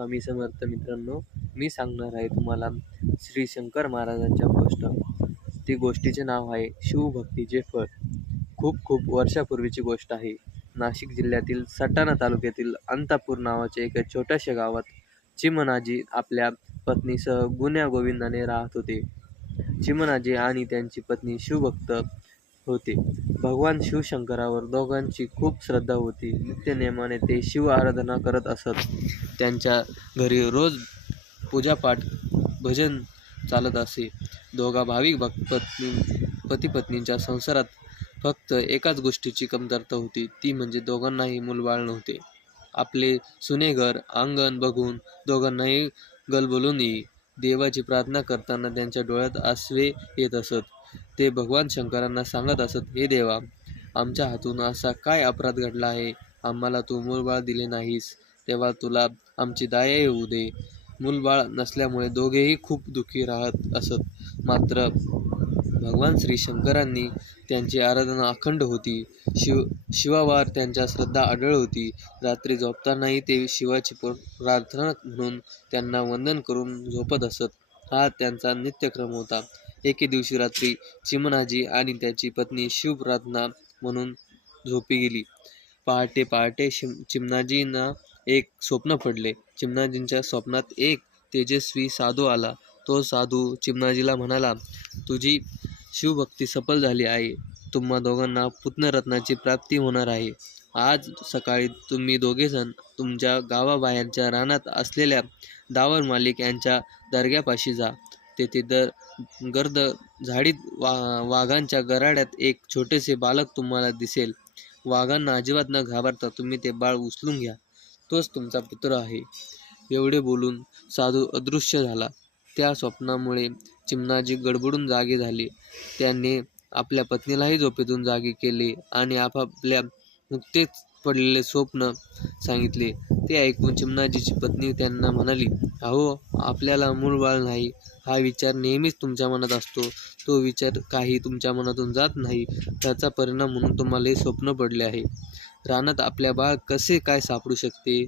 स्वामी समर्थ मित्रांनो, मी सांगणार आहे तुम्हाला श्री शंकर महाराजांच्या गोष्ट. ती गोष्टीचे नाव आहे शिवभक्तीचे फळ. खूप खूप वर्षापूर्वीची गोष्ट आहे. नाशिक जिल्ह्यातील सटाणा तालुक्यातील अंतापूर नावाच्या एका छोट्याशा गावात चिमणाजी आपल्या पत्नीसह गुण्या गोविंदाने राहत होते. चिमणाजी आणि त्यांची पत्नी शिवभक्त होते. भगवान शिवशंकरावर दोघांची खूप श्रद्धा होती. नित्यनेमाने ते शिव आराधना करत असत. त्यांच्या घरी रोज पूजापाठ भजन चालत असे. दोघा भाविक पती पत्नींच्या संसारात फक्त एकाच गोष्टीची कमतरता होती, ती म्हणजे दोघांनाही मूलबाळ नव्हते. आपले सुने घर अंगण बघून दोघांनाही गलबलून येई. देवाची प्रार्थना करताना त्यांच्या डोळ्यात आसवे येत असत. ते भगवान शंकरांना सांगत असत, हे देवा, आमच्या हातून असा काय अपराध घडला आहे? आम्हाला तू मूलबाळ दिले नाहीस, तेव्हा तुला आमची दया येऊ दे. मूलबाळ नसल्यामुळे दोघेही खूप दुःखी राहत असत. मात्र भगवान श्री शंकरांनी त्यांची आराधना अखंड होती. शिवावर त्यांच्या श्रद्धा अढळ होती. रात्री झोपतानाही ते शिवाची प्रार्थना म्हणून त्यांना वंदन करून झोपत असत. हा त्यांचा नित्यक्रम होता. एके दिवशी रात्री चिमणाजी आणि त्याची पत्नी शिवप्रार्थना म्हणून झोपी गेली. पहाटे पहाटे चिमणाजींना एक स्वप्न पडले. चिमणाजींच्या स्वप्नात एक तेजस्वी साधू आला. तो साधू चिमणाजीला म्हणाला, तुझी शिवभक्ती सफल झाली आहे. तुम्हा दोघांना पुत्ररत्नाची प्राप्ती होणार आहे. आज सकाळी तुम्ही दोघेजण तुमच्या गावाबाहेरच्या रानात असलेल्या दावर मालिक यांच्या दर्ग्यापाशी जा. तेथे गर्द झाडीत वाघांच्या गराड्यात एक छोटेसे बालक तुम्हाला दिसेल. वाघांना अजिबात न घाबरता तुम्ही ते बाळ उचलून घ्या. तोच तुमचा पुत्र आहे. एवढे बोलून साधू अदृश्य झाला. त्या स्वप्नामुळे चिमणाजी गडबडून जागे झाले. त्यांनी आपल्या पत्नीलाही झोपेतून जागे केले आणि आपापल्या नुकतेच पडलेले स्वप्न सांगितले. ते ऐकून चिमणाजीची पत्नी त्यांना म्हणाली, अहो, आपल्याला मूलबाळ नाही हा विचार नेहमीच तुमच्या मनात असतो. तो विचार काही तुमच्या मनातून जात नाही. त्याचा परिणाम म्हणून तुम्हाला हे स्वप्न पडले आहे. रानात आपल्या बाळ कसे काय सापडू शकते?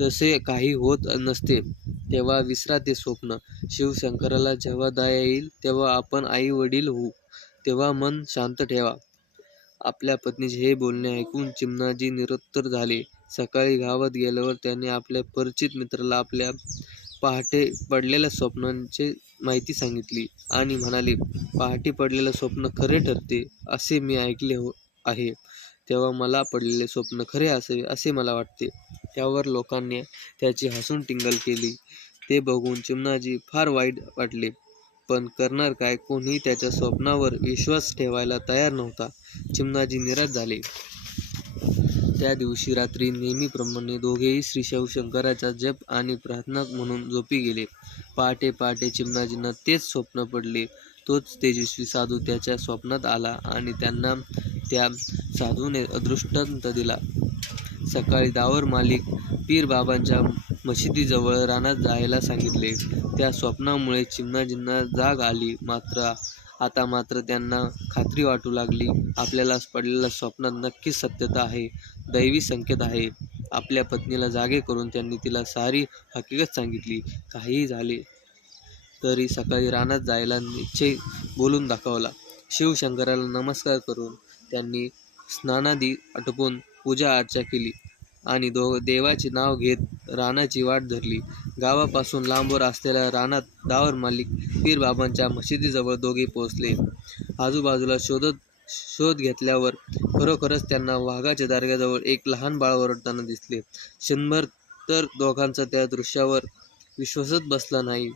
तसे काही होत नसते. तेव्हा विसरा ते स्वप्न. शिवशंकराला जेव्हा दया येईल तेव्हा आपण आई वडील होऊ. तेव्हा मन शांत ठेवा. आपल्या पत्नीचे हे बोलणे ऐकून चिमणाजी निरुत्तर झाले. सकाळी गावात गेल्यावर त्यांनी आपल्या परिचित मित्राला आपल्या पहाटे पडलेल्या स्वप्नांची माहिती सांगितली आणि म्हणाले, पहाटे पडलेलं स्वप्न खरे ठरते असे मी ऐकले आहे. तेव्हा मला पडलेले स्वप्न खरे असावे असे मला वाटते. त्यावर लोकांनी त्याची हसून टिंगल केली. ते बघून चिमणाजी फार वाईट वाटले. पण करणार काय? कोणी त्याच्या स्वप्नावर विश्वास ठेवायला तयार नव्हता. चिमणाजी निराश झाले. त्या दिवशी रात्री नेहमीप्रमाणे दोघेही श्री शिवशंकराचा जप आणि प्रार्थना म्हणून झोपी गेले. पहाटे पहाटे चिमणाजींना तेच स्वप्न पडले. तोच तेजस्वी साधू त्याच्या स्वप्नात आला आणि त्यांना त्या साधूने अदृष्टांत दिला. सकाळी दावर मालिक पीर बाबांच्या मशिदीजवळ रानात जायला सांगितले. त्या स्वप्नामुळे चिमणाजींना जाग आली. आता मात्र त्यांना खात्री वाटू लागली, आपल्याला पडलेल्या स्वप्नात नक्कीच सत्यता आहे, दैवी संकेत आहे. आपल्या पत्नीला जागे करून त्यांनी तिला सारी हकीकत सांगितली. काहीही झाले तरी सकाळी रानात जायला निश्चय बोलून दाखवला. शिवशंकराला नमस्कार करून त्यांनी स्नानादी आटोपून पूजा अर्चा केली आणि देवाचे नाव घेत रानाची वाट धरली. गावापासून लांबवर असलेल्या रानात दावर मालिक पीर बाबांच्या मशिदीजवळ दोघे पोहोचले. आजूबाजूला शोध घेतल्यावर खरोखरच त्यांना वाघाच्या दर्ग्याजवळ एक लहान बाळ ओरडताना दिसले. क्षणभर तर दोघांचा त्या दृश्यावर विश्वासच बसला नाही.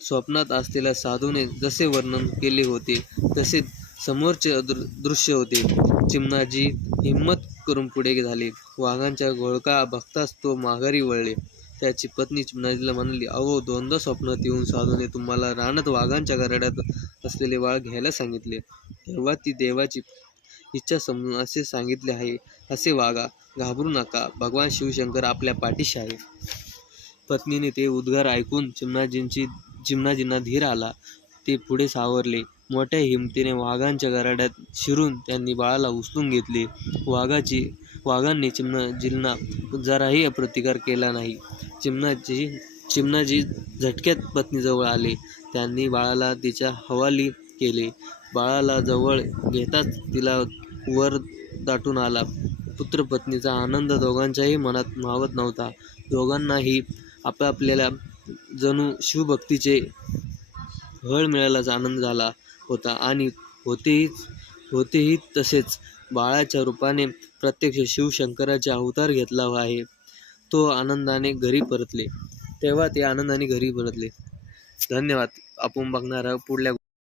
स्वप्नात असलेल्या साधूने जसे वर्णन केले होते तसे समोरचे दृश्य होते. चिमणाजी हिम्मत करून पुढे झाले. वाघांच्या घोळका बघताच तो माघारी वळले. त्याची पत्नी चिमणाजीला म्हणाली, अहो, दोनदा स्वप्नात येऊन साधूने तुम्हाला रानात वाघांच्या गराड्यात असलेले बाळ घ्यायला सांगितले. तेव्हा ती देवाची इच्छा समजून असे सांगितले आहे. असे वागा, घाबरू नका, भगवान शिवशंकर आपल्या पाठीशी आहे. पत्नीने ते उद्गार ऐकून चिमणाजींना धीर आला. ते पुढे सावरले. मोठ्या हिमतीने वाघांच्या गराड्यात शिरून त्यांनी बाळाला उचलून घेतले. वाघांनी चिमणाजींना जराही प्रतिकार केला नाही. चिमणाजी झटक्यात पत्नीजवळ आले. त्यांनी बाळाला तिच्या हवाली केले. बाळाला जवळ घेताच तिला वर दाटून आला. पुत्रपत्नीचा आनंद दोघांच्याही मनात मावत नव्हता. दोघांनाही आपापल्याला जणू शिवभक्तीचे फळ मिळाल्याचा आनंद झाला होता आणि होतेही तसेच. बाळाच्या रूपाने प्रत्यक्ष शिवशंकराचे अवतार घेतला आहे. तेव्हा ते आनंदाने घरी परतले. धन्यवाद. आपण बघणार आहोत पुढल्या